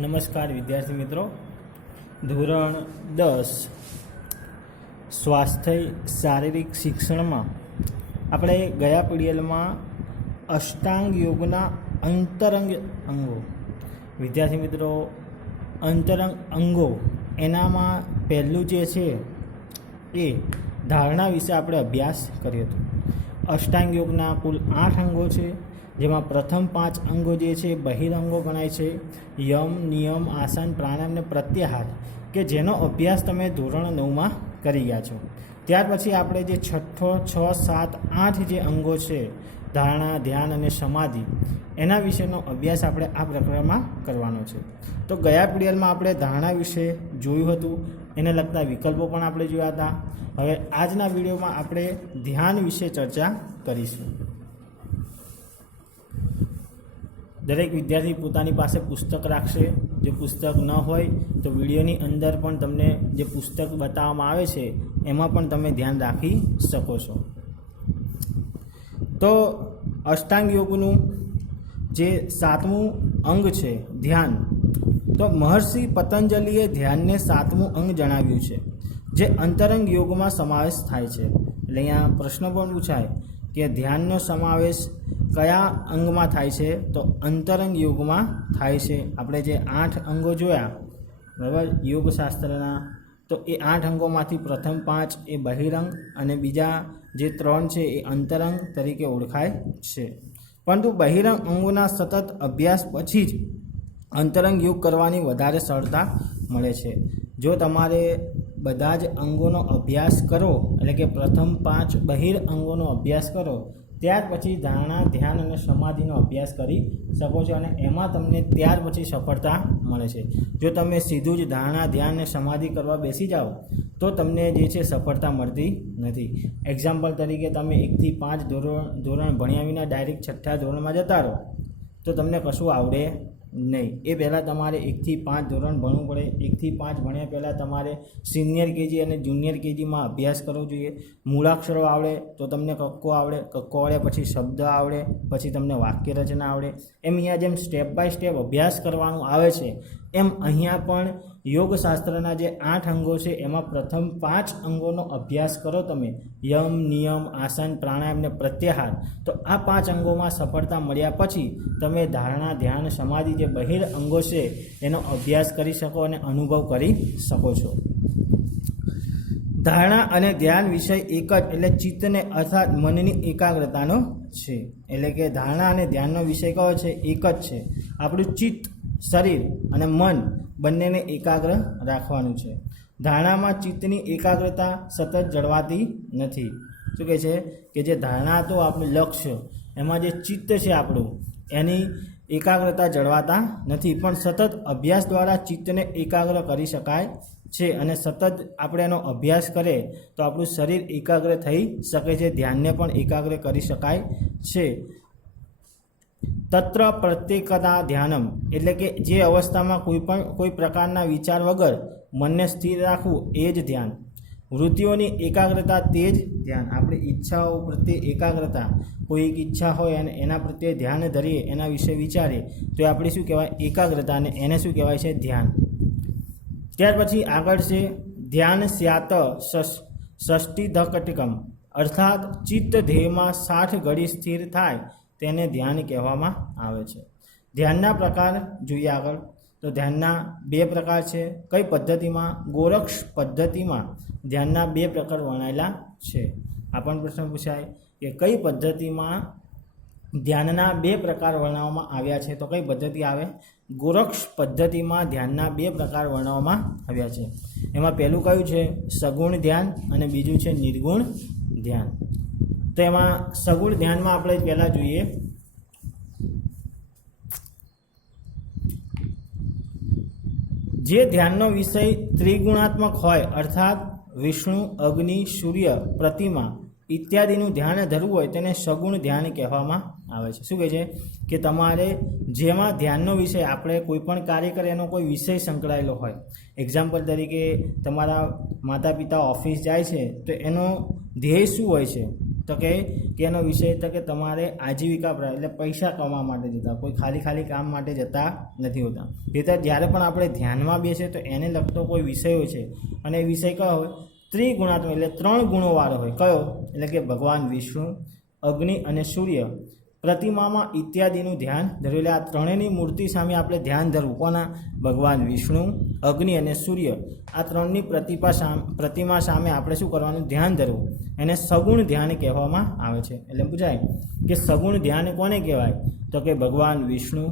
નમસ્કાર વિદ્યાર્થી મિત્રો, ધોરણ 10 સ્વાસ્થ્ય શારીરિક શિક્ષણમાં આપણે ગયા પીડીએલમાં અષ્ટાંગ યોગના અંતરંગ અંગો, વિદ્યાર્થી મિત્રો અંતરંગ અંગો એનામાં પહેલું જે છે એ ધારણા વિશે આપણે અભ્યાસ કર્યો હતો। અષ્ટાંગ યોગના કુલ 8 અંગો છે, જેમાં પ્રથમ 5 અંગો જે છે બહિરંગો ગણાય છે। યમ, નિયમ, આસન, પ્રાણાયામ ને પ્રત્યાહાર કે જેનો અભ્યાસ તમે ધોરણ 9માં કરી ગયા છો। ત્યાર પછી આપણે જે છઠ્ઠો 6, 7, 8 જે અંગો છે ધારણા, ધ્યાન અને સમાધિ એના વિશેનો અભ્યાસ આપણે આ પ્રકરણમાં કરવાનો છે। તો ગયા પીડીએલમાં આપણે ધારણા વિશે જોયું હતું, એને લગતા વિકલ્પો પણ આપણે જોયા હતા। હવે આજના વિડીયોમાં આપણે ધ્યાન વિશે ચર્ચા કરીશું। દરેક વિદ્યાર્થી પોતાની પાસે પુસ્તક રાખશે। જો પુસ્તક ન હોય તો વિડીયોની અંદર પણ તમને જે પુસ્તક બતાવવામાં આવે છે એમાં પણ તમે ધ્યાન રાખી શકો છો। તો અષ્ટાંગ યોગનું જે 7મું અંગ છે ધ્યાન, તો મહર્ષિ પતંજલિએ ધ્યાનને 7મું અંગ જણાવ્યું છે, જે અંતરંગ યોગમાં સમાવેશ થાય છે। એટલે અહીંયા પ્રશ્ન પણ પૂછાય કે ધ્યાનનો સમાવેશ કયા અંગમાં થાય છે, તો અંતરંગ યોગમાં થાય છે। આપણે જે 8 અંગો જોયા બરાબર યોગશાસ્ત્રના, તો એ 8 અંગોમાંથી પ્રથમ 5 એ બહિરંગ અને બીજા જે 3 છે એ અંતરંગ તરીકે ઓળખાય છે। પરંતુ બહિરંગ અંગોના સતત અભ્યાસ પછી જ અંતરંગ યોગ કરવાની વધારે સરળતા મળે છે। જો તમારે બધા જ અંગોનો અભ્યાસ કરો, એટલે કે પ્રથમ 5 બહિર અંગોનો અભ્યાસ કરો, ત્યાર પછી ધારણા, ધ્યાન અને સમાધિનો અભ્યાસ કરી શકો છો અને એમાં તમને ત્યાર પછી સફળતા મળે છે। જો તમે સીધું જ ધારણા, ધ્યાન અને સમાધિ કરવા બેસી જાઓ તો તમને જે છે સફળતા મળતી નથી। એક્ઝામ્પલ તરીકે તમે 1 થી 5 ધોરણ ભણ્યા વિના ડાયરેક્ટ 6થા ધોરણમાં જતા રહો તો તમને કશું આવડે નહીં। એ પહેલાં તમારે 1 થી 5 ધોરણ ભણવું પડે। 1 થી 5 ભણ્યા પહેલાં તમારે સિનિયર કેજી અને જુનિયર કેજીમાં અભ્યાસ કરવો જોઈએ। મૂળાક્ષરો આવડે તો તમને કક્કો આવડે, કક્કો આવડે પછી શબ્દ આવડે, પછી તમને વાક્ય રચના આવડે। એમ અહીંયા જેમ સ્ટેપ બાય સ્ટેપ અભ્યાસ કરવાનું આવે છે, એમ અહીંયા પણ યોગશાસ્ત્રના જે 8 અંગો છે એમાં પ્રથમ 5 અંગોનો અભ્યાસ કરો તમે, યમ, નિયમ, આસન, પ્રાણાયામ ને પ્રત્યાહાર, તો આ 5 અંગોમાં સફળતા મળ્યા પછી તમે ધારણા, ધ્યાન, સમાધિ જે બહિર અંગો છે એનો અભ્યાસ કરી શકો અને અનુભવ કરી શકો છો। ધારણા અને ધ્યાન વિષય એક જ, એટલે ચિત્તને અર્થાત મનની એકાગ્રતાનો છે। એટલે કે ધારણા અને ધ્યાનનો વિષય કયો છે? એક જ છે। આપણું ચિત્ત, શરીર અને મન બંનેને એકાગ્ર રાખવાનું છે। ધારણામાં ચિત્તની એકાગ્રતા સતત જળવાતી નથી। શું કહે છે કે જે ધારણા તો આપણું લક્ષ્ય, એમાં જે ચિત્ત છે આપણું, એની એકાગ્રતા જળવાતા નથી, પણ સતત અભ્યાસ દ્વારા ચિત્તને એકાગ્ર કરી શકાય છે। અને સતત આપણે એનો અભ્યાસ કરીએ તો આપણું શરીર એકાગ્ર થઈ શકે છે, ધ્યાનને પણ એકાગ્ર કરી શકાય છે। તત્ર પ્રત્યેકતા ધ્યાનમ, એટલે કે જે અવસ્થામાં કોઈ પ્રકારના વિચાર વગર મનને સ્થિર રાખવું એ જ ધ્યાન। વૃત્તિઓની એકાગ્રતા તે જ ધ્યાન। આપણી ઈચ્છાઓ પ્રત્યે એકાગ્રતા, કોઈ એક ઈચ્છા હોય અને એના પ્રત્યે ધ્યાન ધરીએ, એના વિશે વિચારીએ તો એ આપણી શું કહેવાય? એકાગ્રતા, અને એને શું કહેવાય છે? ધ્યાન। ત્યાર પછી આગળ છે ધ્યાન સ્યાત ષષ્ટિધકટિકમ, અર્થાત ચિત્ત ધ્યેયમાં 60 ઘડી સ્થિર થાય તેને ધ્યાન કહેવામાં આવે છે। ધ્યાનના પ્રકાર જોઈએ આગળ, તો ધ્યાનના 2 પ્રકાર છે। કઈ પદ્ધતિમાં? ગોરક્ષ પદ્ધતિમાં ધ્યાનના 2 પ્રકાર વર્ણવેલા છે। આ પણ પ્રશ્ન પૂછાય કે કઈ પદ્ધતિમાં ધ્યાનના 2 પ્રકાર વર્ણવવામાં આવ્યા છે, તો કઈ પદ્ધતિ આવે? ગોરક્ષ પદ્ધતિમાં ધ્યાનના 2 પ્રકાર વર્ણવવામાં આવ્યા છે। એમાં પહેલું કયું છે? સગુણ ધ્યાન, અને બીજું છે નિર્ગુણ ધ્યાન। તો એમાં સગુણ ધ્યાનમાં આપણે પહેલાં જોઈએ જે ધ્યાનનો વિષય ત્રિગુણાત્મક હોય, અર્થાત વિષ્ણુ, અગ્નિ, સૂર્ય, પ્રતિમા ઇત્યાદિનું ધ્યાન ધરવું હોય તેને સગુણ ધ્યાન કહેવામાં આવે છે। શું કહે છે કે તમારે જેમાં ધ્યાનનો વિષય, આપણે કોઈ પણ કાર્ય કરે એનો કોઈ વિષય સંકળાયેલો હોય। એક્ઝામ્પલ તરીકે તમારા માતા પિતા ઓફિસ જાય છે તો એનો ધ્યેય શું હોય છે? તો કે એનો વિષય તો કે તમારે આજીવિકા પર એટલે પૈસા કમાવા માટે જતા, કોઈ ખાલી કામ માટે જતા નથી હોતા. એટલે જ્યારે પણ આપણે ધ્યાનમાં બેસીએ તો એને લગતો કોઈ વિષય હોય છે અને એ વિષય કયો હોય? ત્રિગુણાત્મક એટલે 3 ગુણોવાળો હોય. કયો? એટલે કે ભગવાન વિષ્ણુ, અગ્નિ અને સૂર્ય, પ્રતિમામાં ઇત્યાદિનું ધ્યાન ધરવું. એટલે આ ત્રણેયની મૂર્તિ સામે આપણે ધ્યાન ધરવું. કોના? ભગવાન વિષ્ણુ, અગ્નિ અને સૂર્ય, આ ત્રણની પ્રતિમા સામે આપણે શું કરવાનું? ધ્યાન ધરવું. એને સગુણ ધ્યાન કહેવામાં આવે છે. એટલે પૂછાય કે સગુણ ધ્યાન કોને કહેવાય? તો કે ભગવાન વિષ્ણુ,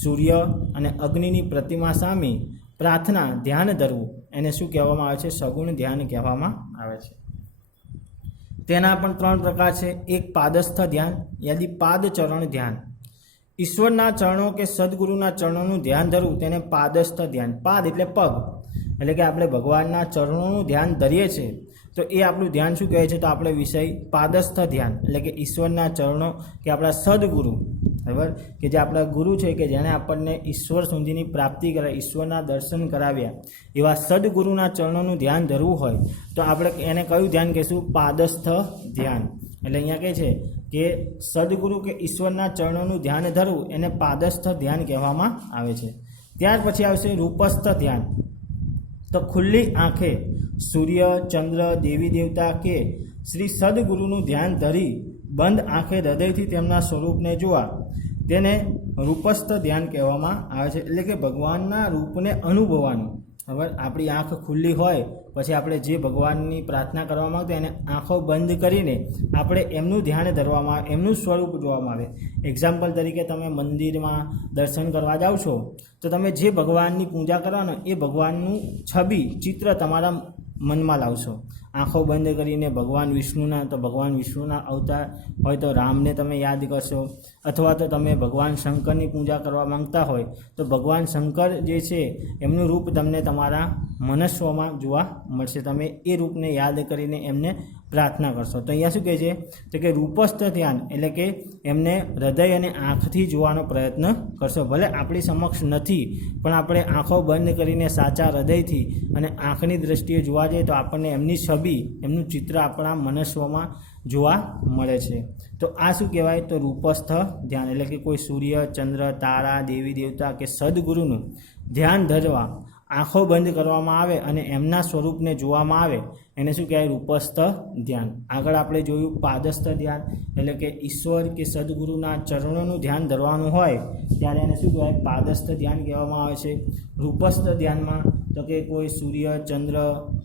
સૂર્ય અને અગ્નિની પ્રતિમા સામે પ્રાર્થના ધ્યાન ધરવું એને શું કહેવામાં આવે છે? સગુણ ધ્યાન કહેવામાં આવે છે. તેના પણ 3 પ્રકાર છે. એક પાદસ્થ ધ્યાન, યાદી પાદ ચરણ ધ્યાન. ઈશ્વરના ચરણો કે સદગુરુના ચરણોનું ધ્યાન ધરવું તેને પાદસ્થ ધ્યાન. પાદ એટલે પગ, એટલે કે આપણે ભગવાનના ચરણોનું ધ્યાન ધરીએ છીએ તો એ આપણું ધ્યાન શું કહે છે? તો આપણે વિષય પાદસ્થ ધ્યાન, એટલે કે ઈશ્વરના ચરણો કે આપણા સદગુરુ, બરાબર, કે જે આપણા ગુરુ છે કે જેણે આપણને ઈશ્વર સુધીની પ્રાપ્તિ કરાવી, ઈશ્વરના દર્શન કરાવ્યા, એવા સદગુરુના ચરણોનું ધ્યાન ધરવું હોય તો આપણે એને કયું ધ્યાન કહીશું? પાદસ્થ ધ્યાન. એટલે અહીંયા કહે છે કે સદગુરુ કે ઈશ્વરના ચરણોનું ધ્યાન ધરવું એને પાદસ્થ ધ્યાન કહેવામાં આવે છે. ત્યાર પછી આવશે રૂપસ્થ ધ્યાન. તો ખુલ્લી આંખે સૂર્ય, ચંદ્ર, દેવી દેવતા કે શ્રી સદગુરુનું ધ્યાન ધરી બંધ આંખે હૃદયથી તેમના સ્વરૂપને જોવા તેને રૂપસ્થ ધ્યાન કહેવામાં આવે છે. એટલે કે ભગવાનના રૂપને અનુભવવાનું. હવે આપણી આંખ ખુલ્લી હોય પછી આપણે જે ભગવાનની પ્રાર્થના કરવા માંગતા એને આંખો બંધ કરીને આપણે એમનું ધ્યાન ધરવામાં આવે, એમનું સ્વરૂપ જોવામાં આવે. એક્ઝામ્પલ તરીકે તમે મંદિરમાં દર્શન કરવા જાઓ છો તો તમે જે ભગવાનની પૂજા કરવાનો એ ભગવાનનું છબી, ચિત્ર તમારા મનમાં લાવશો. આંખો બંધ કરીને ભગવાન વિષ્ણુના, તો ભગવાન વિષ્ણુના અવતાર હોય તો રામને તમે યાદ કરશો, અથવા તો તમે ભગવાન શંકરની પૂજા કરવા માંગતા હોય તો ભગવાન શંકર જે છે એમનું રૂપ તમને તમારા મનસ્વમાં જોવા મળશે. તમે એ રૂપને યાદ કરીને એમને પ્રાર્થના કરશો. તો અહીંયા શું કહે છે? તો કે રૂપસ્થ ધ્યાન, એટલે કે એમને હૃદય અને આંખથી જોવાનો પ્રયત્ન કરશો. ભલે આપણી સમક્ષ નથી પણ આપણે આંખો બંધ કરીને સાચા હૃદયથી અને આંખની દ્રષ્ટિએ જોવા જઈએ તો આપણને એમની છબી, એમનું ચિત્ર આપણા મનસ્વમાં જોવા મળે છે. તો આ શું કહેવાય? તો રૂપસ્થ ધ્યાન. એટલે કે કોઈ સૂર્ય, ચંદ્ર, તારા, દેવી દેવતા કે સદગુરુનું ધ્યાન ધરવા આંખો બંધ કરવામાં આવે અને એમના સ્વરૂપને જોવામાં આવે એને શું કહેવાય? રૂપસ્થ ધ્યાન. આગળ આપણે જોયું પાદસ્થ ધ્યાન, એટલે કે ઈશ્વર કે સદગુરુના ચરણોનું ધ્યાન ધરવાનું હોય ત્યારે એને શું કહેવાય? પાદસ્થ ધ્યાન કહેવામાં આવે છે. રૂપસ્થ ધ્યાનમાં તો કે કોઈ સૂર્ય, ચંદ્ર,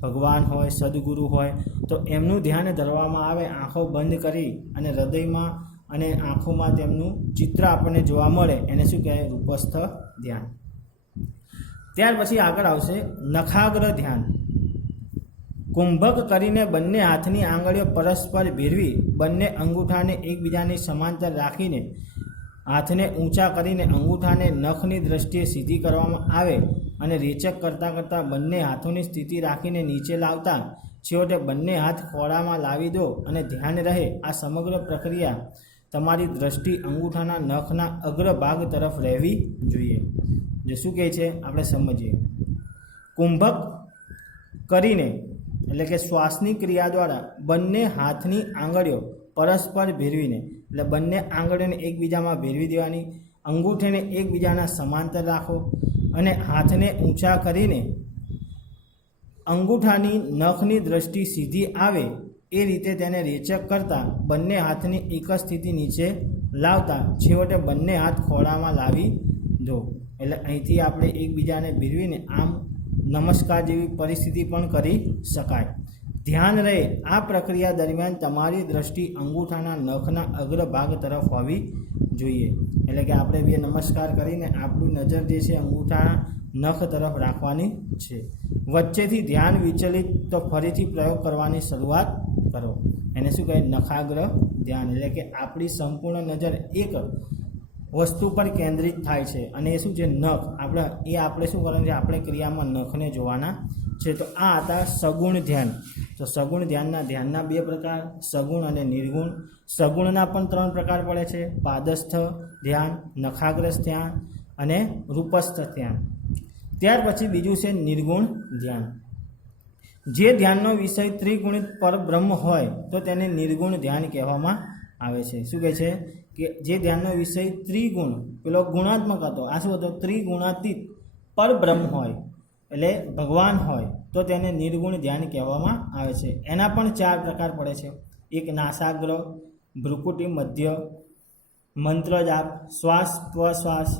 ભગવાન હોય, સદગુરુ હોય તો એમનું ધ્યાન ધરવામાં આવે, આંખો બંધ કરી અને હૃદયમાં અને આંખોમાં તેમનું ચિત્ર આપણને જોવા મળે એને શું કહેવાય? રૂપસ્થ ધ્યાન. ત્યાર પછી આગળ આવશે નખાગ્ર ધ્યાન. કુંભક કરીને બંને હાથની આંગળીઓ પરસ્પર ભેરવી બંને અંગૂઠાને એકબીજાની સમાંતર રાખીને હાથને ઊંચા કરીને અંગૂઠાને નખની દ્રષ્ટિએ સીધી કરવામાં આવે અને રેચક કરતાં કરતાં બંને હાથોની સ્થિતિ રાખીને નીચે લાવતા છેવટે બંને હાથ ખોળામાં લાવી દો અને ધ્યાન રહે. આ સમગ્ર પ્રક્રિયા તમારી દ્રષ્ટિ અંગૂઠાના નખના અગ્રભાગ તરફ રહેવી જોઈએ. જે શું કહે છે આપણે સમજીએ. કુંભક કરીને એટલે કે શ્વાસની ક્રિયા દ્વારા બંને હાથની આંગળીઓ પરસ્પર ભેરવીને, એટલે બંને આંગળીઓને એકબીજામાં ભેરવી દેવાની, અંગૂઠાને એકબીજાના સમાંતર રાખો અને હાથને ઊંચા કરીને અંગૂઠાની નખની દ્રષ્ટિ સીધી આવે એ રીતે તેને રેચક કરતાં બંને હાથની એક જ સ્થિતિ નીચે લાવતા છેવટે બંને હાથ ખોળામાં લાવી દો. એટલે અહીંથી આપણે એકબીજાને ભેરવીને આમ નમસ્કાર જેવી પરિસ્થિતિ પણ કરી શકાય. ધ્યાન રહે આ પ્રક્રિયા દરમિયાન તમારી દ્રષ્ટિ અંગૂઠાના નખના અગ્રભાગ તરફ હોવી જોઈએ. એટલે કે આપણે બે નમસ્કાર કરીને આપણું નજર જે છે અંગૂઠાના નખ તરફ રાખવાની છે. વચ્ચેથી ધ્યાન વિચલિત તો ફરીથી પ્રયોગ કરવાની શરૂઆત કરો. એને શું કહે? નખાગ્ર ધ્યાન. એટલે કે આપણી સંપૂર્ણ નજર એક વસ્તુ પર કેન્દ્રિત થાય છે અને એ શું છે? નખ. આપણે શું કરવાનું છે? આપણે ક્રિયામાં નખને જોવાના છે. તો આ હતા સગુણ ધ્યાન. તો સગુણ ધ્યાનના 2 પ્રકાર, સગુણ અને નિર્ગુણ. સગુણના પણ 3 પ્રકાર પડે છે: પાદસ્થ ધ્યાન, નખાગ્રસ્થ ધ્યાન અને રૂપસ્થ ધ્યાન. ત્યાર પછી બીજું છે નિર્ગુણ ધ્યાન. જે ધ્યાનનો વિષય ત્રિગુણિત પરબ્રહ્મ હોય તો તેને નિર્ગુણ ધ્યાન કહેવામાં આવે છે. શું કહે છે કે જે ધ્યાનનો વિષય ત્રિગુણ, પેલો ગુણાત્મક હતો, આ શું હતો? ત્રિગુણાતીત પરબ્રહ્મ હોય એટલે ભગવાન હોય તો તેને નિર્ગુણ ધ્યાન કહેવામાં આવે છે. એના પણ 4 પ્રકાર પડે છે. એક નાસાગ્ર, ભ્રુકુટી મધ્ય, મંત્ર જાપ, શ્વાસ પ્રશ્વાસ.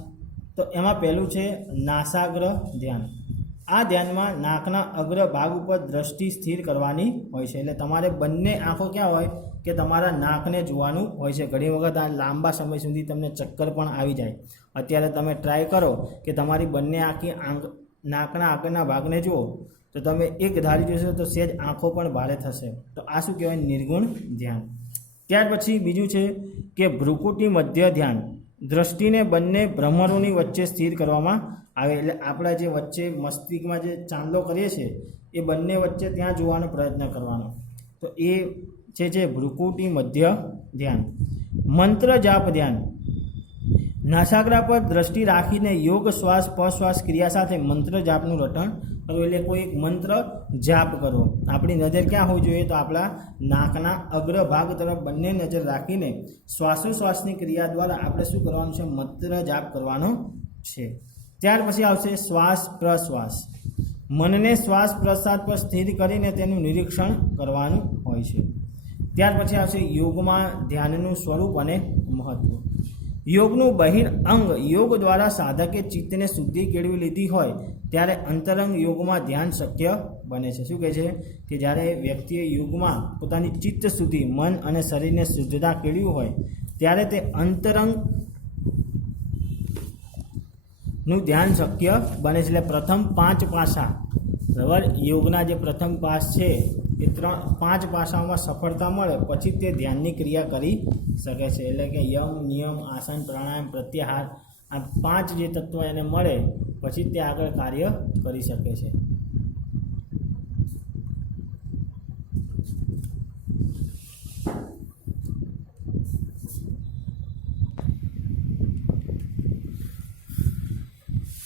તો એમાં પહેલું છે નાસાગ્ર ધ્યાન. આ ધ્યાનમાં નાકના અગ્ર ભાગ ઉપર દ્રષ્ટિ સ્થિર કરવાની હોય છે. એટલે તમારે બંને આંખો ક્યાં હોય કે તમારા નાકને જોવાનું હોય છે. ઘણી વખત આ લાંબા સમય સુધી તમને ચક્કર પણ આવી જાય. અત્યારે તમે ટ્રાય કરો કે તમારી બંને આંખી નાકના આગળના ભાગને જુઓ તો તમે એક ધારી જોશો તો સહેજ આંખો પણ ભારે થશે. તો આ શું કહેવાય? નિર્ગુણ ધ્યાન. ત્યાર પછી બીજું છે કે ભ્રુકુટી મધ્ય ધ્યાન. દ્રષ્ટિને બંને ભ્રમરોની વચ્ચે સ્થિર કરવામાં આવે. એટલે આપણા જે વચ્ચે મસ્તિષ્કમાં જે ચાંદલો કરીએ છીએ એ બંને વચ્ચે ત્યાં જોવાનો પ્રયત્ન કરવાનો. તો એ છે ભ્રુકુટી મધ્ય ધ્યાન. મંત્ર જાપ ધ્યાન. નાસાગ્રા પર દ્રષ્ટિ રાખીને યોગ શ્વાસ પ્રશ્વાસ ક્રિયા સાથે મંત્ર જાપનું રટણ કરવું. એટલે કોઈ એક મંત્ર જાપ કરવો. આપણી નજર ક્યાં હોવી જોઈએ? તો આપણા નાકના અગ્રભાગ તરફ બંને નજર રાખીને શ્વાસોશ્વાસની ક્રિયા દ્વારા આપણે શું કરવાનું છે? મંત્ર જાપ કરવાનો છે. ત્યાર પછી આવશે શ્વાસ પ્રશ્વાસ. મનને શ્વાસ પ્રશ્વાસ પર સ્થિર કરીને તેનું નિરીક્ષણ કરવાનું હોય છે. ત્યાર પછી આવશે યોગમાં ધ્યાનનું સ્વરૂપ અને મહત્વ. યોગનું બહિર અંગ યોગ દ્વારા સાધકે ચિત્તને શુદ્ધિ કેળવી લીધી હોય ત્યારે અંતરંગ યોગમાં ધ્યાન શક્ય બને છે. શું કહે છે કે જ્યારે વ્યક્તિએ યોગમાં પોતાની ચિત્ત શુદ્ધિ, મન અને શરીરને શુદ્ધતા કેળવી હોય ત્યારે તે અંતરંગ નું ધ્યાન શક્ય બને છે. એટલે પ્રથમ 5 પાસા, બરાબર, યોગના જે પ્રથમ પાસ છે એ 5 પાસાઓમાં સફળતા મળે પછી તે ધ્યાનની ક્રિયા કરી શકે છે. એટલે કે યમ, નિયમ, આસન, પ્રાણાયામ, પ્રત્યાહાર, આ 5 જે તત્વો એને મળે પછી તે આગળ કાર્ય કરી શકે છે.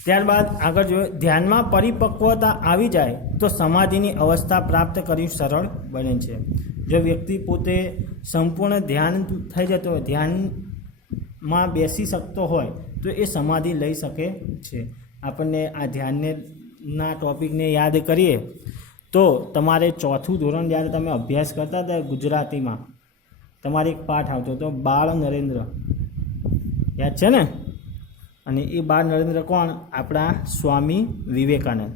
ત્યારબાદ આગળ જોઈએ, ધ્યાનમાં પરિપક્વતા આવી જાય તો સમાધિની અવસ્થા પ્રાપ્ત કરવી સરળ બને છે. જો વ્યક્તિ પોતે સંપૂર્ણ ધ્યાન થઈ જતો હોય, ધ્યાનમાં બેસી શકતો હોય તો એ સમાધિ લઈ શકે છે. આપણને આ ધ્યાનના ટોપિકને યાદ કરીએ તો તમારે 4થું ધોરણ જ્યારે તમે અભ્યાસ કરતા હતા ગુજરાતીમાં તમારે એક પાઠ આવતો હતો બાળ નરેન્દ્ર, યાદ છે ને? અને એ બાળ નરેન્દ્ર કોણ? આપણા સ્વામી વિવેકાનંદ.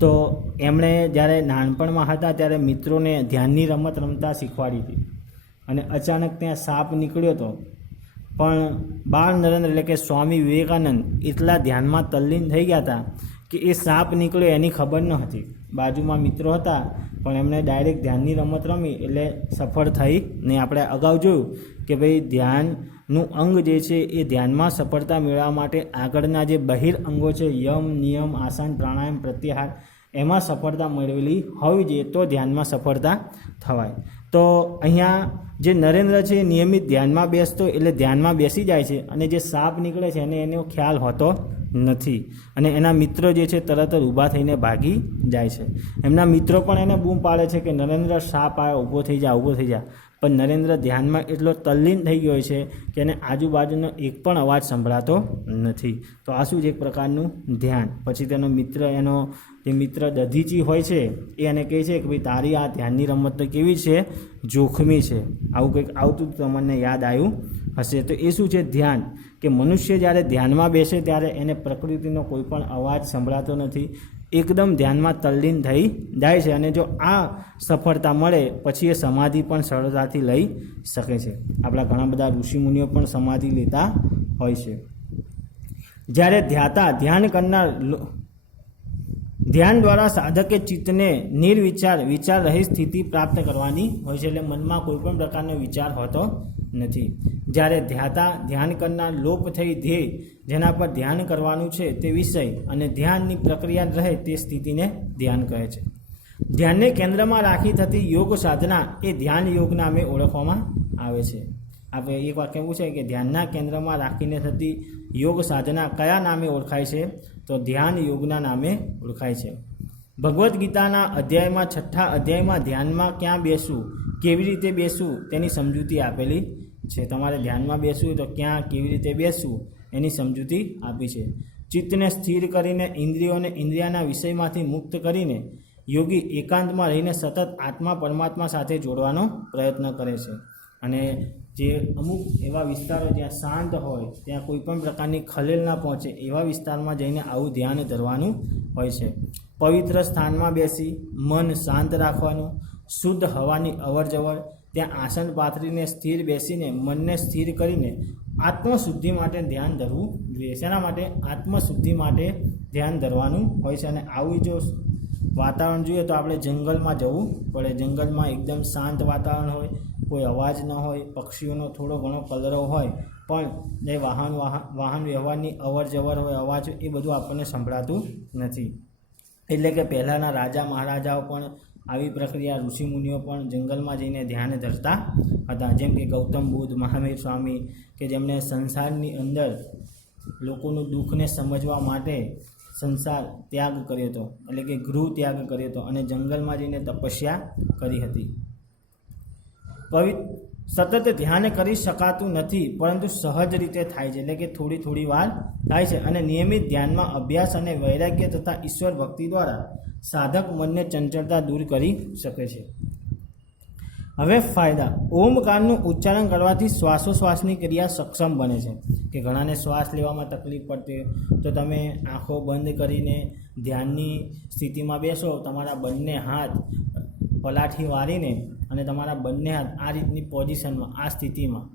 તો એમણે જ્યારે નાનપણમાં હતા ત્યારે મિત્રોને ધ્યાનની રમત રમતા શીખવાડી હતી અને અચાનક ત્યાં સાપ નીકળ્યો હતો. પણ બાળ નરેન્દ્ર એટલે કે સ્વામી વિવેકાનંદ એટલા ધ્યાનમાં તલ્લીન થઈ ગયા હતા કે એ સાપ નીકળ્યો એની ખબર ન હતી. બાજુમાં મિત્રો હતા પણ એમણે ડાયરેક્ટ ધ્યાનની રમત રમી એટલે સફળ થઈ ને. આપણે અગાઉ જોયું કે ભાઈ ધ્યાનનું અંગ જે છે એ ધ્યાનમાં સફળતા મેળવવા માટે આગળના જે બહિર અંગો છે યમ, નિયમ, આસન, પ્રાણાયામ, પ્રત્યાહાર એમાં સફળતા મેળવેલી હોવી જોઈએ તો ધ્યાનમાં સફળતા થવાય. તો અહીંયા જે નરેન્દ્ર છે એ નિયમિત ધ્યાનમાં બેસતો એટલે ધ્યાનમાં બેસી જાય છે અને જે સાપ નીકળે છે એનો ખ્યાલ હોતો નથી અને એના મિત્રો જે છે તરત જ ઊભા થઈને ભાગી જાય છે. એમના મિત્રો પણ એને બૂમ પાડે છે કે નરેન્દ્ર સાપ આવ્યો, ઊભો થઈ જા, ઊભો થઈ જા. પણ નરેન્દ્ર ધ્યાનમાં એટલો તલ્લીન થઈ ગયો છે કે એને આજુબાજુનો એક પણ અવાજ સંભળાતો નથી. તો આ શું છે? એક પ્રકારનું ધ્યાન. પછી તેનો મિત્ર, એનો જે મિત્ર દધીચી હોય છે એ એને કહે છે કે ભાઈ તારી આ ધ્યાનની રમત તો કેવી છે? જોખમી છે. આવું કંઈક આવતું તમને યાદ આવ્યું હશે. તો એ શું છે? ધ્યાન. કે મનુષ્ય જ્યારે ધ્યાનમાં બેસે ત્યારે એને પ્રકૃતિનો કોઈ પણ અવાજ સંભળાતો નથી, એકદમ ધ્યાનમાં તલ્લીન થઈ જાય છે. અને જો આ સફળતા મળે પછી એ સમાધિ પણ સરળતાથી લઈ શકે છે. આપણા ઘણા બધા ઋષિમુનિઓ પણ સમાધિ લેતા હોય છે. જ્યારે ધ્યાન કરનાર ધ્યાન દ્વારા સાધકે ચિત્તને નિર્વિચાર, વિચાર રહિત સ્થિતિ પ્રાપ્ત કરવાની હોય છે. એટલે મનમાં કોઈ પણ પ્રકારનો વિચાર હોતો નથી. જ્યારે ધ્યાન કરનાર લોપ થઈ ધ્યેય, જેના પર ધ્યાન કરવાનું છે તે વિષય અને ધ્યાનની પ્રક્રિયા રહે તે સ્થિતિને ધ્યાન કહે છે. ધ્યાનને કેન્દ્રમાં રાખી થતી યોગ સાધના એ ધ્યાન યોગ નામે ઓળખવામાં આવે છે. આપણે એક વાક્ય એવું છે કે ધ્યાનના કેન્દ્રમાં રાખીને થતી યોગ સાધના કયા નામે ઓળખાય છે? તો ધ્યાન યોગના નામે ઓળખાય છે. ભગવદ્ ગીતાના અધ્યાયમાં 6થા અધ્યાયમાં ધ્યાનમાં ક્યાં બેસવું, કેવી રીતે બેસવું તેની સમજૂતી આપેલી છે. તમારે ધ્યાનમાં બેસવું તો ક્યાં કેવી રીતે બેસવું એની સમજૂતી આપી છે. ચિત્તને સ્થિર કરીને ઇન્દ્રિયોને ઇન્દ્રિયાના વિષયમાંથી મુક્ત કરીને યોગી એકાંતમાં રહીને સતત આત્મા પરમાત્મા સાથે જોડવાનો પ્રયત્ન કરે છે. અને જે અમુક એવા વિસ્તારો જ્યાં શાંત હોય, ત્યાં કોઈ પણ પ્રકારની ખલેલ ના પહોંચે એવા વિસ્તારમાં જઈને આવું ધ્યાન ધરવાનું હોય છે. પવિત્ર સ્થાનમાં બેસી મન શાંત રાખવાનું, શુદ્ધ હવાની અવર જવર, ત્યાં આસન પાથરીને સ્થિર બેસીને મનને સ્થિર કરીને આત્મશુદ્ધિ માટે ધ્યાન ધરવું જોઈએ. શેના માટે? આત્મશુદ્ધિ માટે ધ્યાન ધરવાનું હોય છે. અને આવું જો વાતાવરણ જોઈએ તો આપણે જંગલમાં જવું પડે. જંગલમાં એકદમ શાંત વાતાવરણ હોય, કોઈ અવાજ ન હોય, પક્ષીઓનો થોડો ઘણો કલરવ હોય, પણ એ વાહન વ્યવહારની અવર જવર હોય, અવાજ, એ બધું આપણને સંભળાતું નથી. એટલે કે પહેલાંના રાજા મહારાજાઓ પણ આવી પ્રક્રિયા, ઋષિમુનિઓ પણ જંગલમાં જઈને ધ્યાન ધરતા હતા. જેમ કે ગૌતમ બુદ્ધ, મહાવીર સ્વામી, કે જેમણે સંસારની અંદર લોકોનું દુઃખને સમજવા માટે સંસાર ત્યાગ કર્યો હતો, એટલે કે ગૃહ ત્યાગ કર્યો હતો અને જંગલમાં જઈને તપસ્યા કરી હતી. સતત ધ્યાન કરી શકાતું નથી, પરંતુ સહજ રીતે થાય છે, એટલે કે થોડી થોડી વાર થાય છે. અને નિયમિત ધ્યાનમાં અભ્યાસ અને વૈરાગ્ય તથા ઈશ્વર ભક્તિ દ્વારા સાધક મનને ચંચળતા દૂર કરી શકે છે. હવે ફાયદા. ઓમકારનું ઉચ્ચારણ કરવાથી શ્વાસોશ્વાસની ક્રિયા સક્ષમ બને છે. કે ઘણાને શ્વાસ લેવામાં તકલીફ પડતી હોય તો તમે આંખો બંધ કરીને ધ્યાનની સ્થિતિમાં બેસો, તમારા બંને હાથ પલાઠી વાળીને અને તમારા બંને હાથ આ રીતની પોઝિશનમાં, આ સ્થિતિમાં,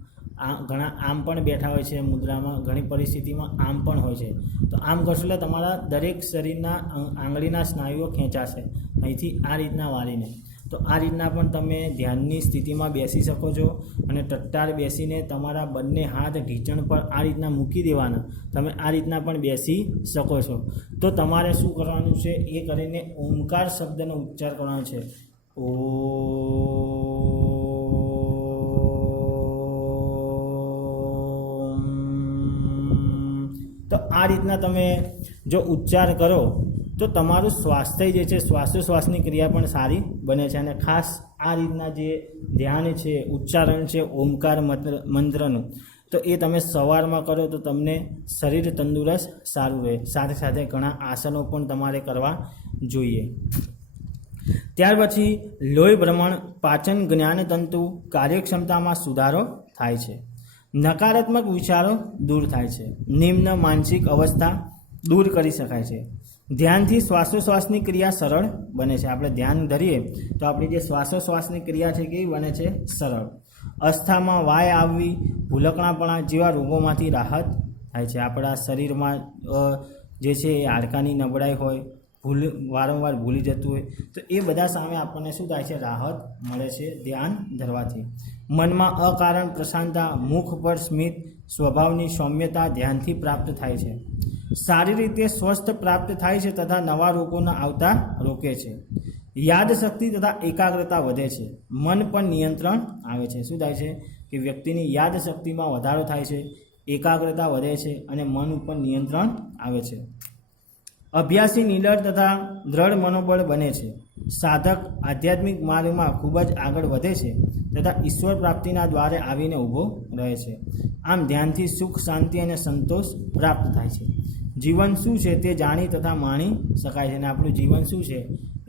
ઘણા આમ પણ બેઠા હોય છે મુદ્રામાં, ઘણી પરિસ્થિતિમાં આમ પણ હોય છે. તો આમ કરશો એટલે તમારા દરેક શરીરના આંગળીના સ્નાયુઓ ખેંચાશે અહીંથી આ રીતના વાળીને. તો આ રીતના પણ તમે ધ્યાનની સ્થિતિમાં બેસી શકો છો. અને ટટ્ટાર બેસીને તમારા બંને હાથ ઢીંચણ પર આ રીતના મૂકી દેવાના, તમે આ રીતના પણ બેસી શકો છો. તો તમારે શું કરવાનું છે? એ કરીને ઓમકાર શબ્દનો ઉચ્ચાર કરવાનો છે. તો આ રીતના તમે જો ઉચ્ચાર કરો તો તમારું સ્વાસ્થ્ય જે છે, શ્વાસોશ્વાસની ક્રિયા પણ સારી બને છે. અને ખાસ આ રીતના જે ધ્યાન છે, ઉચ્ચારણ છે ઓમકાર મંત્રનું, તો એ તમે સવારમાં કરો તો તમને શરીર તંદુરસ્ત સારું રહે. સાથે સાથે ઘણા આસનો પણ તમારે કરવા જોઈએ. ત્યાર પછી લોહી ભ્રમણ, પાચન, જ્ઞાનતંતુ, કાર્યક્ષમતામાં સુધારો થાય છે. નકારાત્મક વિચારો દૂર થાય છે. નિમ્ન માનસિક અવસ્થા દૂર કરી શકાય છે. ધ્યાનથી શ્વાસોશ્વાસની ક્રિયા સરળ બને છે. આપણે ધ્યાન ધરીએ તો આપણી જે શ્વાસોશ્વાસની ક્રિયા છે કેવી બને છે? સરળ. અસ્થામાં વાય આવવી, ભૂલકણાપણા જેવા રોગોમાંથી રાહત થાય છે. આપણા શરીરમાં જે છે એ હાડકાની નબળાઈ હોય, વારંવાર ભૂલી જતું હોય, તો એ બધા સામે આપણને શું થાય છે? રાહત મળે છે ધ્યાન ધરવાથી. મનમાં અકારણ પ્રશાંતતા, મુખ પર સ્મિત, સ્વભાવની સૌમ્યતા ધ્યાનથી પ્રાપ્ત થાય છે. સારી રીતે સ્વસ્થ પ્રાપ્ત થાય છે તથા નવા રોગોના આવતા રોકે છે. યાદશક્તિ તથા એકાગ્રતા વધે છે. મન પર નિયંત્રણ આવે છે. શું થાય છે? કે વ્યક્તિની યાદશક્તિમાં વધારો થાય છે, એકાગ્રતા વધે છે અને મન ઉપર નિયંત્રણ આવે છે. અભ્યાસી નિડર તથા દ્રઢ મનોબળ બને છે. સાધક આધ્યાત્મિક માર્ગમાં ખૂબ જ આગળ વધે છે તથા ઈશ્વર પ્રાપ્તિના દ્વારે આવીને ઊભો રહે છે. આમ ધ્યાનથી સુખ, શાંતિ અને સંતોષ પ્રાપ્ત થાય છે. જીવન શું છે તે જાણી તથા માણી શકાય છે. અને આપણું જીવન શું છે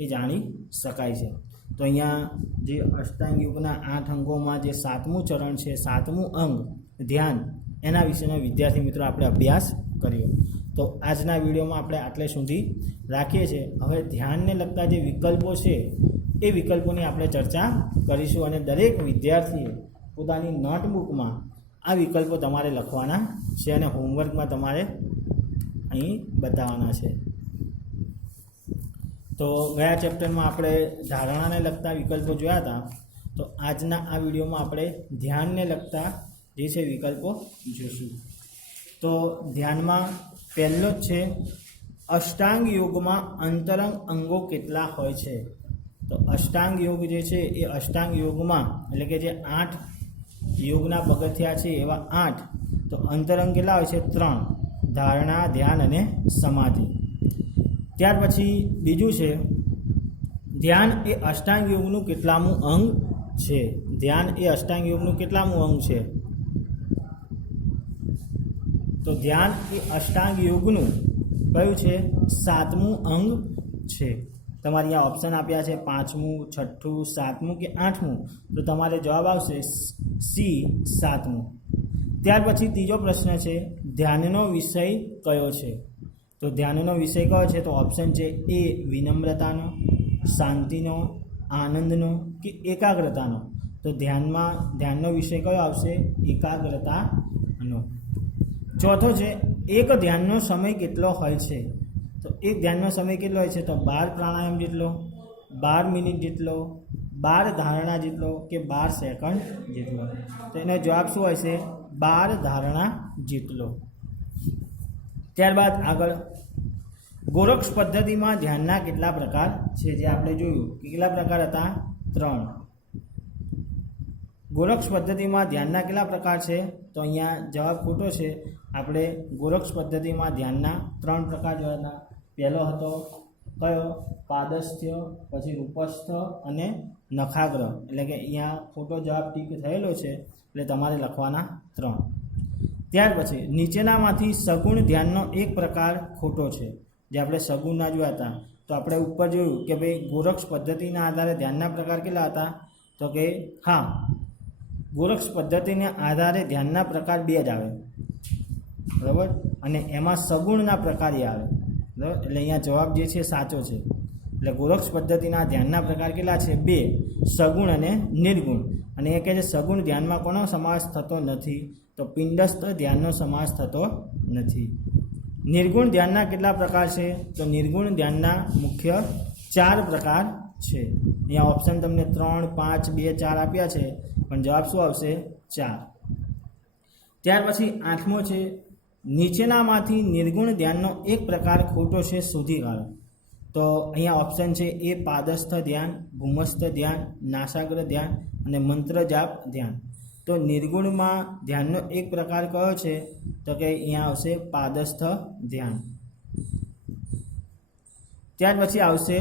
એ જાણી શકાય છે. તો અહીંયા જે અષ્ટાંગ યોગના 8 અંગોમાં જે 7મું ચરણ છે, 7મું અંગ ધ્યાન, એના વિશેનો વિદ્યાર્થી મિત્રો આપણે અભ્યાસ કર્યો. તો આજના વિડીયોમાં આપણે આટલે સુધી રાખીએ છીએ. હવે ધ્યાનને લગતા જે વિકલ્પો છે એ વિકલ્પોની આપણે ચર્ચા કરીશું. અને દરેક વિદ્યાર્થીએ પોતાની નોટબુકમાં આ વિકલ્પો તમારે લખવાના છે અને હોમવર્કમાં તમારે અહીં બતાવવાના છે. તો ગયા ચેપ્ટરમાં આપણે ધારણાને લગતા વિકલ્પો જોયા હતા. તો આજના આ વિડીયોમાં આપણે ધ્યાનને લગતા જે છે વિકલ્પો જોઈશું. તો ધ્યાનમાં પહેલો જ છે, અષ્ટાંગ યોગમાં અંતરંગ અંગો કેટલા હોય છે? તો અષ્ટાંગ યોગ જે છે એ અષ્ટાંગ યોગમાં, એટલે કે જે 8 યોગના પગથિયા છે એવા 8, તો અંતરંગ કેટલા હોય છે? 3. ધારણા, ધ્યાન અને સમાધિ. ત્યાર પછી બીજું છે ધ્યાન એ અષ્ટાંગ યોગનું કેટલામું અંગ છે? ધ્યાન એ અષ્ટાંગ યોગનું કેટલામું અંગ છે? તો ધ્યાન એ અષ્ટાંગ યોગનું કયું છે? 7મું અંગ છે. તમારે અહીંયા ઓપ્શન આપ્યા છે 5મું, 6ઠું, 7મું કે 8મું, તો તમારે જવાબ આવશે સી 7મું. ત્યાર પછી ત્રીજો પ્રશ્ન છે, ધ્યાનનો વિષય કયો છે? તો ધ્યાનનો વિષય કયો છે? તો ઓપ્શન છે એ વિનમ્રતાનો, શાંતિનો, આનંદનો કે એકાગ્રતાનો. તો ધ્યાનનો વિષય કયો આવશે? એકાગ્રતાનો. ચોથો છે, એક ધ્યાનનો સમય કેટલો હોય છે? તો એક ધ્યાનનો સમય કેટલો હોય છે? તો 12 પ્રાણાયામ જેટલો, 12 મિનિટ જેટલો, 12 ધારણા જેટલો કે 12 સેકન્ડ જેટલો. તો એનો જવાબ શું હોય છે? 12 ધારણા જેટલો. ત્યારબાદ આગળ, ગોરક્ષ પદ્ધતિમાં ધ્યાનના કેટલા પ્રકાર છે? જે આપણે જોયું કે કેટલા પ્રકાર હતા? 3. ગોરક્ષ પદ્ધતિમાં ધ્યાનના કેટલા પ્રકાર છે? તો અહીંયા જવાબ ખોટો છે. આપણે ગોરક્ષ પદ્ધતિમાં ધ્યાનના 3 પ્રકાર જોયા હતા. પહેલો હતો કયો? પાદસ્થ્ય, પછી રૂપસ્થ અને નખાગ્ર. એટલે કે અહીંયા ખોટો જવાબ ટીક થયેલો છે, એટલે તમારે લખવાના 3. ત્યાર પછી નીચેનામાંથી સગુણ ધ્યાનનો એક પ્રકાર ખોટો છે. જે આપણે સગુણના જોયા હતા, તો આપણે ઉપર જોયું કે ભાઈ ગોરક્ષ પદ્ધતિના આધારે ધ્યાનના પ્રકાર કેટલા હતા? તો કે હા, ગોરક્ષ પદ્ધતિના આધારે ધ્યાનના પ્રકાર 2 જ આવે, બરાબર, અને એમાં સગુણના પ્રકાર આવે, બરાબર. એટલે અહીંયા જવાબ જે છે સાચો છે. એટલે ગોરક્ષ પદ્ધતિના ધ્યાનના પ્રકાર કેટલા છે? 2, સગુણ અને નિર્ગુણ. અને એ કહે છે સગુણ ધ્યાનમાં કોનો સમાવેશ થતો નથી? તો પિંડસ્થ ધ્યાનનો સમાવેશ થતો નથી. નિર્ગુણ ધ્યાનના કેટલા પ્રકાર છે? તો નિર્ગુણ ધ્યાનના મુખ્ય 4 પ્રકાર છે. અહીંયા ઓપ્શન તમને 3, 5, 2, 4 આપ્યા છે, પણ જવાબ શું આવશે? 4. ત્યાર પછી 8મો છે, નીચેનામાંથી નિર્ગુણ ધ્યાનનો એક પ્રકાર ખોટો છે, શોધી કાઢો. તો અહીંયા ઓપ્શન છે એ પાદસ્થ ધ્યાન, ભૂમસ્થ ધ્યાન, નાસાગ્ર ધ્યાન અને મંત્ર જાપ ધ્યાન. તો નિર્ગુણમાં ધ્યાનનો એક પ્રકાર કયો છે? તો કે અહીંયા આવશે પાદસ્થ ધ્યાન. ત્યાર પછી આવશે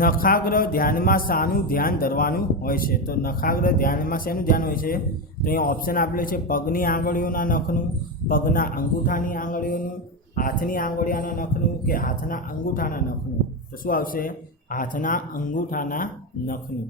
નખાગ્ર ધ્યાનમાં શાનું ધ્યાન ધરવાનું હોય છે? તો નખાગ્ર ધ્યાનમાં શેનું ધ્યાન હોય છે? તો અહીંયા ઓપ્શન આપેલું છે પગની આંગળીઓના નખનું, પગના અંગૂઠાની આંગળીઓનું, હાથની આંગળીઓના નખનું કે હાથના અંગૂઠાના નખનું. તો શું આવશે? હાથના અંગૂઠાના નખનું.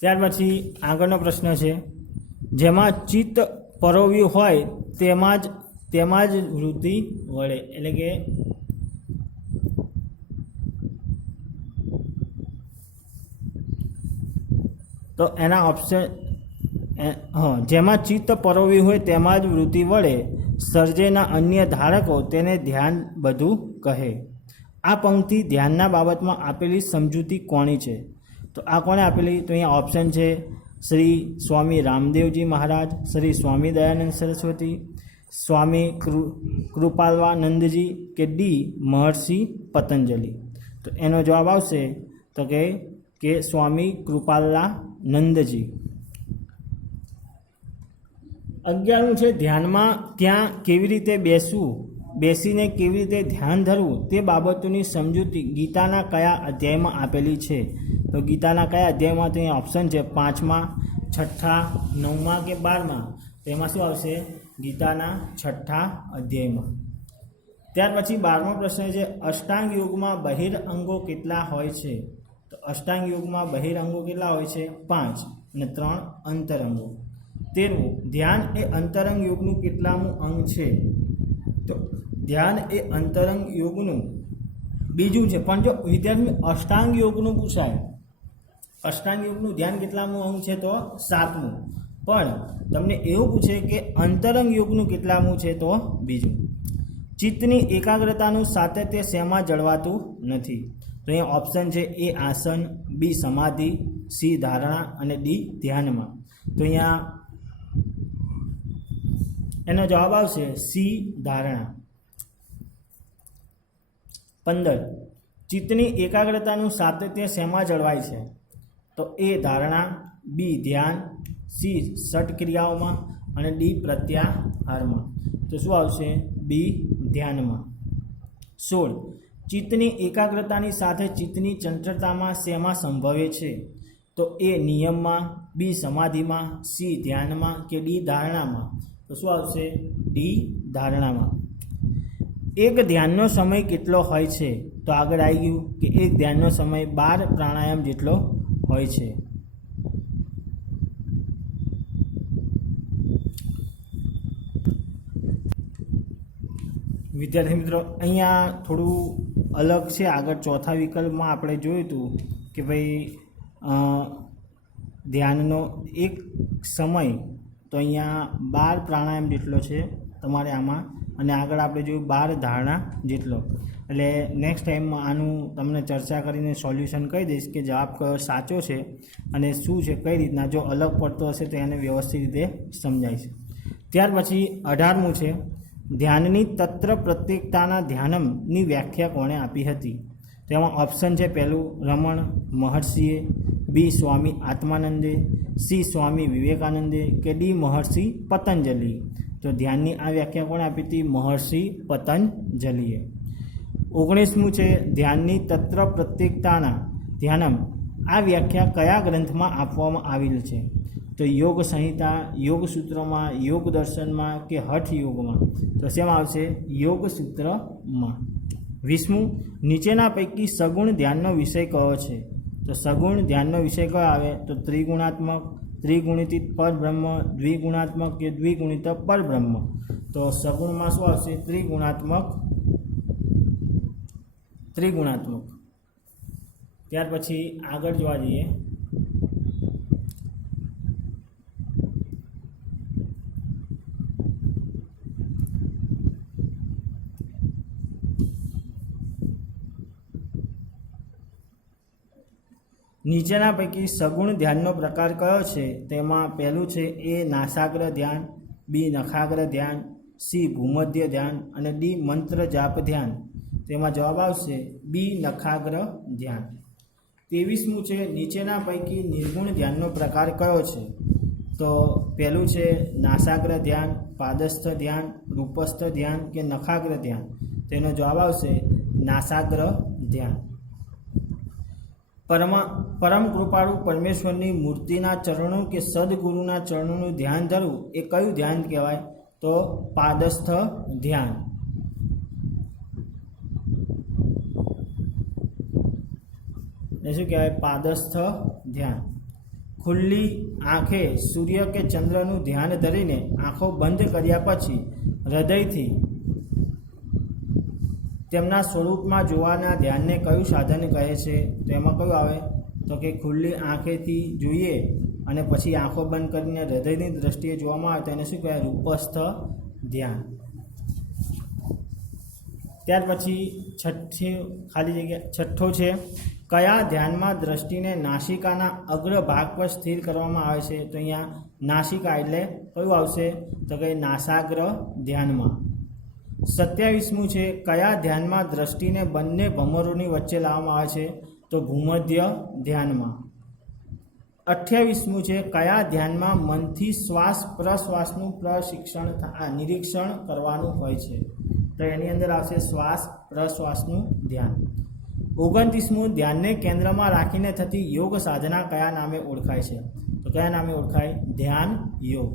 ત્યાર પછી આગળનો પ્રશ્ન છે, જેમાં ચિત્ત પરોવ્યું હોય તેમાં જ વૃત્તિ વળે. એટલે કે તો એના ઓપ્શન જેમાં ચિત્ત પરોવ્યું હોય તેમાં જ વૃત્તિ વળે, સર્જેના અન્ય ધારકો તેને ધ્યાન બધું કહે. આ પંક્તિ ધ્યાનના બાબતમાં આપેલી સમજૂતી કોની છે? તો આ કોને આપેલી? તો અહીંયા ઓપ્શન છે શ્રી સ્વામી રામદેવજી મહારાજ, શ્રી સ્વામી દયાનંદ સરસ્વતી, સ્વામી કૃપાલવાનંદજી કે ડી મહર્ષિ પતંજલિ. તો એનો જવાબ આવશે તો કે સ્વામી કૃપાલાનંદજી. 11મું છે, ધ્યાનમાં ક્યાં કેવી રીતે બેસવું, બેસીને કેવી રીતે ધ્યાન ધરવું તે બાબતોની સમજૂતી ગીતાના કયા અધ્યાયમાં આપેલી છે? તો ગીતાના કયા અધ્યાયમાં? તો અહીંયા ઓપ્શન છે 5મા, 6ઠા, 9મા કે 12મા. તો એમાં શું આવશે? ગીતાના 6ઠા અધ્યાયમાં. ત્યાર પછી 12મો પ્રશ્ન છે, અષ્ટાંગ યોગમાં બહિરંગો કેટલા હોય છે? તો અષ્ટાંગ યોગમાં બહિરંગો કેટલા હોય છે? 5 અને 3 અંતરંગો. 13મું, ધ્યાન એ અંતરંગ યોગનું કેટલામું અંગ છે? તો ધ્યાન એ અંતરંગ યોગનું બીજું છે. પણ જો વિદ્યાર્થી અષ્ટાંગ યોગનું પૂછાય, અષ્ટાંગ યોગનું ધ્યાન કેટલામું અંગ છે? તો 7મું. પણ તમને એવું પૂછે કે અંતરંગ યોગનું કેટલામું છે? તો બીજું. ચિત્તની એકાગ્રતાનું સાતત્ય શેમાં જળવાતું નથી? તો અહીંયા ઓપ્શન છે એ આસન, બી સમાધિ, સી ધારણા અને ડી ધ્યાનમાં. તો અહીંયા એનો જવાબ આવશે સી ધારણા. 15, ચિત્તની એકાગ્રતાનું સાતત્ય શેમાં જળવાય છે? તો એ ધારણા, બી ધ્યાન, સી ષટ ક્રિયાઓમાં અને ડી પ્રત્યાહારમાં. તો શું આવશે? બી ધ્યાનમાં. 16. ચિત્તની એકાગ્રતાની સાથે ચિત્તની ચંચળતામાં શેમાં સંભવે છે? તો એ નિયમમાં, બી સમાધિમાં, સી ધ્યાનમાં કે ડી ધારણામાં. તો શું આવશે? ડી ધારણામાં. એક ધ્યાનનો સમય કેટલો હોય છે? તો આગળ આવી ગયું કે એક ધ્યાનનો સમય 12 પ્રાણાયામ જેટલો હોય છે. વિદ્યાર્થી મિત્રો, અહીંયા થોડું અલગ છે. આગળ ચોથા વિકલ્પમાં આપણે જોયું હતું કે ભાઈ ધ્યાનનો એક સમય, તો અહીંયા 12 પ્રાણાયામ જેટલો છે તમારે આમાં, અને આગળ આપણે જોયું 12 ધારણા જેટલો. એટલે નેક્સ્ટ ટાઈમમાં આનું તમને ચર્ચા કરીને સોલ્યુશન કહી દઈશ કે જવાબ કયો સાચો છે અને શું છે, કઈ રીતના. જો અલગ પડતો હશે તો એને વ્યવસ્થિત રીતે સમજાય છે. ત્યાર પછી 18મું છે, ધ્યાનની તત્ર પ્રત્યેકતાના ધ્યાનમની વ્યાખ્યા કોણે આપી હતી? તો એમાં ઓપ્શન છે, પહેલું રમણ મહર્ષિએ, બી સ્વામી આત્માનંદે, સી સ્વામી વિવેકાનંદે કે ડી મહર્ષિ પતંજલિ. તો ધ્યાનની આ વ્યાખ્યા કોણે આપી હતી? મહર્ષિ પતંજલિએ. 19મું છે, ધ્યાનની તત્ર પ્રત્યેકતાના ધ્યાનમ, આ વ્યાખ્યા કયા ગ્રંથમાં આપવામાં આવેલ છે? તો યોગ સંહિતા, યોગ સૂત્રમાં, યોગ દર્શનમાં કે હઠ યોગમાં. તો શેમાં આવશે? યોગ સૂત્રમાં. 20મું, નીચેના પૈકી સગુણ ધ્યાનનો વિષય કયો છે? તો સગુણ ધ્યાનનો વિષય કયો આવે? તો ત્રિગુણાત્મક, ત્રિગુણિત પરબ્રહ્મ, દ્વિગુણાત્મક કે દ્વિગુણિત પરબ્રહ્મ. તો સગુણમાં શું આવશે? ત્રિગુણાત્મક. ત્યાર પછી આગળ જોવા જઈએ, નીચેના પૈકી સગુણ ધ્યાનનો પ્રકાર કયો છે? તેમાં પહેલું છે એ નાસાગ્ર ધ્યાન, બી નખાગ્ર ધ્યાન, સી ભૂમધ્ય ધ્યાન અને ડી મંત્ર જાપ ધ્યાન. તેમાં જવાબ આવશે બી નખાગ્ર ધ્યાન. 23મું છે, નીચેના પૈકી નિર્ગુણ ધ્યાનનો પ્રકાર કયો છે? તો પહેલું છે નાસાગ્ર ધ્યાન, પાદસ્થ ધ્યાન, રૂપસ્થ ધ્યાન કે નખાગ્ર ધ્યાન. તેનો જવાબ આવશે નાસાગ્ર ધ્યાન. પરમ કૃપાળુ પરમેશ્વરની મૂર્તિના ચરણો કે સદગુરુના ચરણોનું ધ્યાન ધરવું એ કયું ધ્યાન કહેવાય? તો પાદસ્થ ધ્યાન. એ શું કહેવાય? પાદસ્થ ધ્યાન. ખુલ્લી આંખે સૂર્ય કે ચંદ્રનું ધ્યાન ધરીને આંખો બંધ કર્યા પછી હૃદયથી તેમના સ્વરૂપમાં જોવાના ધ્યાનને કયું સાધન કહે છે? તો એમાં કયું આવે? તો કે ખુલ્લી આંખેથી જોઈએ અને પછી આંખો બંધ કરીને હૃદયની દ્રષ્ટિએ જોવામાં આવે તો એને શું કહેવાય? રૂપસ્થ ધ્યાન. ત્યાર પછી છઠ્ઠો છે, કયા ધ્યાનમાં દ્રષ્ટિને નાસિકાના અગ્રભાગ પર સ્થિર કરવામાં આવે છે? તો અહીંયા નાસિકા એટલે કયું આવશે? તો કે નાસાગ્ર ધ્યાનમાં. 27મું છે, કયા ધ્યાનમાં દ્રષ્ટિને બંને ભમરોની વચ્ચે લાવવામાં આવે છે? તો ભૂમધ્ય ધ્યાનમાં. 28મું છે, કયા ધ્યાનમાં મનથી શ્વાસ પ્રશ્વાસનું નિરીક્ષણ કરવાનું હોય છે? તો એની અંદર આવશે શ્વાસ પ્રશ્વાસનું ધ્યાન. 29મું, ધ્યાનને કેન્દ્રમાં રાખીને થતી યોગ સાધના કયા નામે ઓળખાય છે? તો કયા નામે ઓળખાય? ધ્યાન યોગ.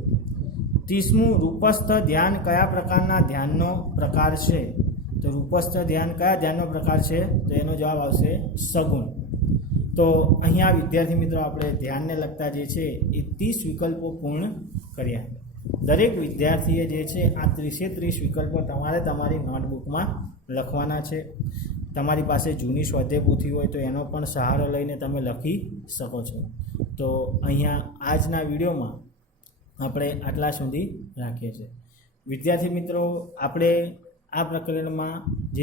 30મું, રૂપસ્થ ધ્યાન કયા પ્રકારના ધ્યાનનો પ્રકાર છે? તો રૂપસ્થ ધ્યાન કયા ધ્યાનનો પ્રકાર છે? તો એનો જવાબ આવશે સગુણ. તો અહીંયા વિદ્યાર્થી મિત્રો આપણે ધ્યાનને લગતા જે છે એ 30 વિકલ્પો પૂર્ણ કર્યા. દરેક વિદ્યાર્થીએ જે છે આ 30 વિકલ્પો તમારે તમારી નોટબુકમાં લખવાના છે. તમારી પાસે જૂની સ્વાધ્યાય પોથી હોય તો એનો પણ સહારો લઈને તમે લખી શકો છો. તો અહીંયા આજના વિડીયોમાં આપણે આટલા સુધી રાખીએ છીએ. વિદ્યાર્થી મિત્રો, આપણે આ પ્રકરણમાં જે